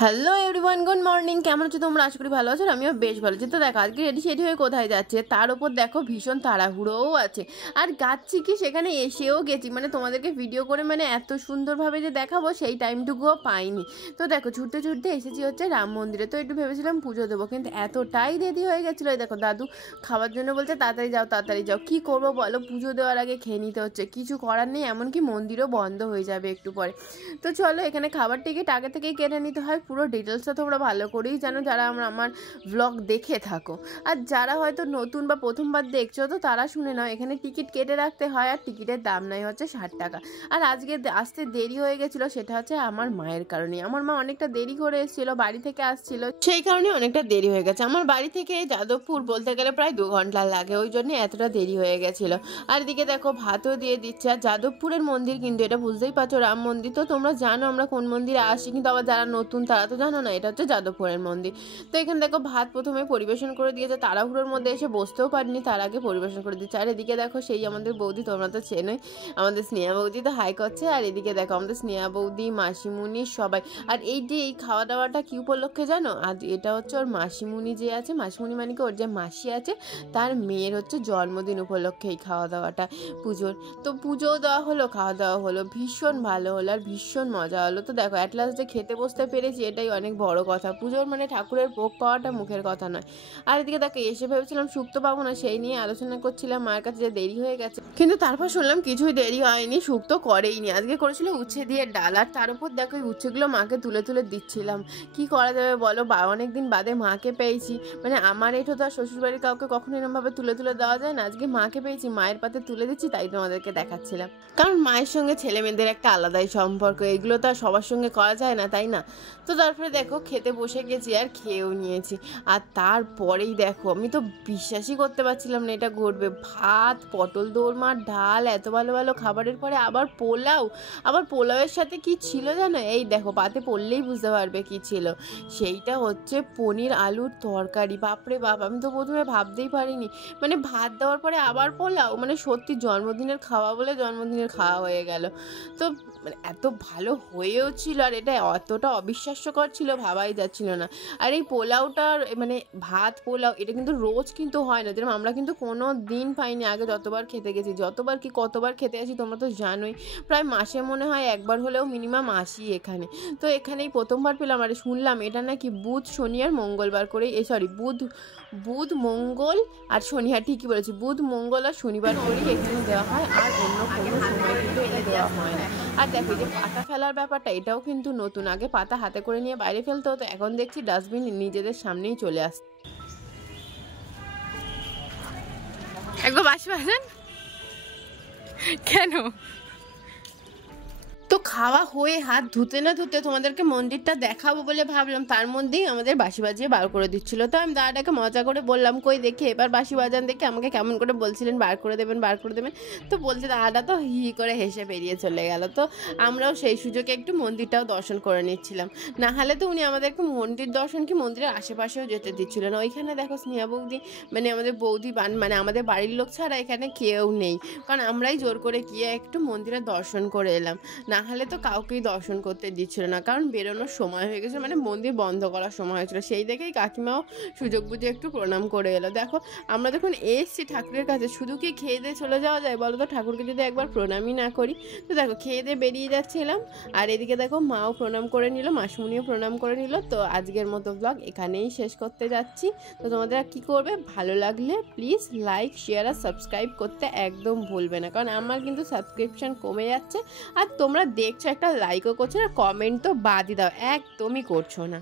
Hello everyone, good morning. কেমন আছো তোমরা? আশা করি ভালো আছো। আমিও বেশ ভালো আছি। তো দেখো আজকে রেডি সেডি হয়ে কোথায় যাচ্ছে, তার উপর দেখো ভীষণ তাড়াহুড়োও আছে। আর যাচ্ছি কি সেখানে এসেও গেছি, মানে তোমাদেরকে ভিডিও করে মানে এত সুন্দরভাবে যে দেখাবো সেই টাইমটুকুও পাইনি। তো দেখো ছুটতে ছুটতে এসেছি হচ্ছে রাম মন্দিরে। তো একটু ভেবেছিলাম পুজো দেবো, কিন্তু এতটাই দেরি হয়ে গেছিলো। দেখো দাদু খাবার জন্য বলছে তাড়াতাড়ি যাও তাড়াতাড়ি যাও। কী করবো বলো, পুজো দেওয়ার আগে খেয়ে নিতে হচ্ছে, কিছু করার নেই। এমনকি মন্দিরও বন্ধ হয়ে যাবে একটু পরে। তো চলো এখানে খাবার টিকিট আগে থেকেই কেটে নিতে হয়। পুরো ডিটেলসটা তোমরা ভালো করেই জানো যারা আমার ভ্লগ দেখে থাকো। আর যারা হয়তো নতুন বা প্রথমবার দেখছো তো তারা শুনে নাও, এখানে টিকিট কেটে রাখতে হয়। আর টিকিটের দাম নেয় হচ্ছে 60 টাকা। আর আজকে আসতে দেরি হয়ে গেছিলো, সেটা হচ্ছে আমার মায়ের কারণে। আমার মা অনেকটা দেরি করে এসেছিলো, বাড়ি থেকে আসছিল, সেই কারণে অনেকটা দেরি হয়ে গেছে। আমার বাড়ি থেকে যাদবপুর বলতে গেলে প্রায় 2 ঘন্টা লাগে, ওই জন্য এতটা দেরি হয়ে গেছিলো। আর এদিকে দেখো ভাতও দিয়ে দিচ্ছে। আর যাদবপুরের মন্দির কিন্তু এটা বুঝতেই পারছো রাম মন্দির। তো তোমরা জানো আমরা কোন মন্দিরে আসি, কিন্তু আবার যারা নতুন তারা তো জানো না, এটা হচ্ছে যাদবপুরের মন্দির। তো এখানে দেখো ভাত প্রথমে পরিবেশন করে দিয়েছে, তাড়াহুড়োর মধ্যে এসে বসতেও পারিনি, তার আগে পরিবেশন করে দিচ্ছে। আর এদিকে দেখো সেই আমাদের বৌদি, তোমরা তো চেনোই, আমাদের স্নেহা বৌদি তো হাই করছে। আর এদিকে দেখো আমাদের স্নেহা বৌদি, মাসিমুনি সবাই। আর এই যে এই খাওয়া দাওয়াটা কি উপলক্ষে জানো? আজ এটা হচ্ছে ওর মাসিমুনি যে আছে, মাসিমুনি মানে কি ওর যে মাসি আছে তার মেয়ের হচ্ছে জন্মদিন উপলক্ষে এই খাওয়া দাওয়াটা পুজোর। তো পুজোও দেওয়া হলো, খাওয়া দাওয়া হলো, ভীষণ ভালো হলো আর ভীষণ মজা হলো। তো দেখো অ্যাট লাস্ট যে খেতে বসতে পেরেছি এটাই অনেক বড় কথা। পুজোর মানে ঠাকুরের ভোগ পাওয়াটা মুখের কথা নয়। আর এদিকে দেখো এসে ভেবেছিলাম শুক্তো পাবো না, সেই নিয়ে আলোচনা করছিলাম মায়ের কাছে যে দেরি হয়ে গেছে, কিন্তু তারপর শুনলাম কিছুই দেরি হয়নি, শুক্তো করেইনি। আজকে করেছিল উচ্ছে দিয়ে ডাল। আর তার উপর দেখো এই উচ্ছেগুলো মাকে তুলে তুলে দিচ্ছিলাম। কি করা যাবে বলো, অনেকদিন বাদে মাকে পেয়েছি। মানে আমার এঠো তো আর শ্বশুরবাড়ির কাউকে কখনো এরকমভাবে তুলে তুলে দেওয়া যায় না। আজকে মাকে পেয়েছি, মায়ের পাতে তুলে দিচ্ছি, তাই তোমাদেরকে দেখাচ্ছিলাম। কারণ মায়ের সঙ্গে ছেলে মেয়েদের একটা আলাদাই সম্পর্ক, এগুলো তো আর সবার সঙ্গে করা যায় না, তাই না? তো তারপরে দেখো খেতে বসে গেছি আর খেয়েও নিয়েছি। আর তারপরেই দেখো আমি তো বিশ্বাসই করতে পারছিলাম না এটা ঘটবে। ভাত, পটল দোরমা, ডাল, এত ভালো ভালো খাবারের পরে আবার পোলাও। আবার পোলাওয়ের সাথে কি ছিল জানো? এই দেখো পাতে পড়লেই বুঝতে পারবে কি ছিল। সেইটা হচ্ছে পনির আলুর তরকারি। বাপরে বাপ, আমি তো প্রথমে ভাবতেই পারিনি। মানে ভাত দেওয়ার পরে আবার পোলাও, মানে সত্যি জন্মদিনের খাওয়া বলে জন্মদিনের খাওয়া হয়ে গেল। তো মানে এত ভালো হয়েও ছিল, আর এটা অতটা অবিশ্বাস্যকর ছিল ভাবাই যাচ্ছিল না। আর এই পোলাওটার মানে ভাত পোলাও এটা কিন্তু রোজ কিন্তু হয় না, যেরকম আমরা কিন্তু কোনো দিন পাইনি আগে যতবার খেতে গেছি। যতবার কি কতবার খেতে আসি তোমরা তো জানোই, প্রায় মাসে মনে হয় একবার হলেও মিনিমাম আসি এখানে। তো এখানেই প্রথমবার পেলাম। আর শুনলাম এটা নাকি বুধ শনি আর মঙ্গলবার করেই, সরি বুধ বুধ মঙ্গল আর শনি, হ্যাঁ ঠিকই বলেছি, বুধ মঙ্গল আর শনিবার করেই এখানে দেওয়া হয়, আর অন্য কোনো সময় কিন্তু এটা দেওয়া হয় না। আর দেখো যে পাতা ফেলার ব্যাপারটা এটাও কিন্তু নতুন। আগে পাতা হাতে করে নিয়ে বাইরে ফেলতে হতো, এখন দেখছি ডাস্টবিন নিজেদের সামনেই চলে আসছে। একবার বাঁশি বাজান কেন? তো খাওয়া হয়ে হাত ধুতে না ধুতে তোমাদেরকে মন্দিরটা দেখাবো বলে ভাবলাম, তার মধ্যেই আমাদের বাঁশি বাজিয়ে বার করে দিচ্ছিল। তো আমি দাদাটাকে মজা করে বললাম কই দেখে এবার বাঁশি বাজান দেখে, আমাকে কেমন করে বলছিলেন বার করে দেবেন বার করে দেবেন। তো বলছে, দাদাটা তো হি হি করে হেসে বেরিয়ে চলে গেল। তো আমরাও সেই সুযোগে একটু মন্দিরটাও দর্শন করে নিচ্ছিলাম। না হলে তো উনি আমাদেরকে মন্দির দর্শন কি মন্দিরের আশেপাশেও যেতে দিচ্ছিলেন। ওইখানে দেখো স্নেহা বৌদি মানে আমাদের বৌদি মানে আমাদের বাড়ির লোক ছাড়া এখানে কেউ নেই, কারণ আমরাই জোর করে গিয়ে একটু মন্দিরে দর্শন করে এলাম। না হলে তো কাউকেই দর্শন করতে দিচ্ছিল না, কারণ বেরোনোর সময় হয়ে গেছে, মানে মন্দির বন্ধ করার সময় হয়েছিল। সেই দেখেই কাকিমাও সুযোগ বুঝে একটু প্রণাম করে এলো। দেখো আমরা যখন এসছি ঠাকুরের কাছে, শুধু কি খেয়ে দিয়ে চলে যাওয়া যায় বলো তো, ঠাকুরকে যদি একবার প্রণামই না করি। তো দেখো খেয়ে দিয়ে বেরিয়ে যাচ্ছিলাম, আর এদিকে দেখো মাও প্রণাম করে নিল, মাসমুনিও প্রণাম করে নিল। তো আজকের মতো ব্লগ এখানেই শেষ করতে যাচ্ছি। তো তোমাদের কি করবে, ভালো লাগলে প্লিজ লাইক শেয়ার আর সাবস্ক্রাইব করতে একদম ভুলবে না, কারণ আমার কিন্তু সাবস্ক্রিপশন কমে যাচ্ছে। আর তোমরা দেখছো একটা লাইকও করছো না, কমেন্ট তো বাদই দাও, একদমই করছো না।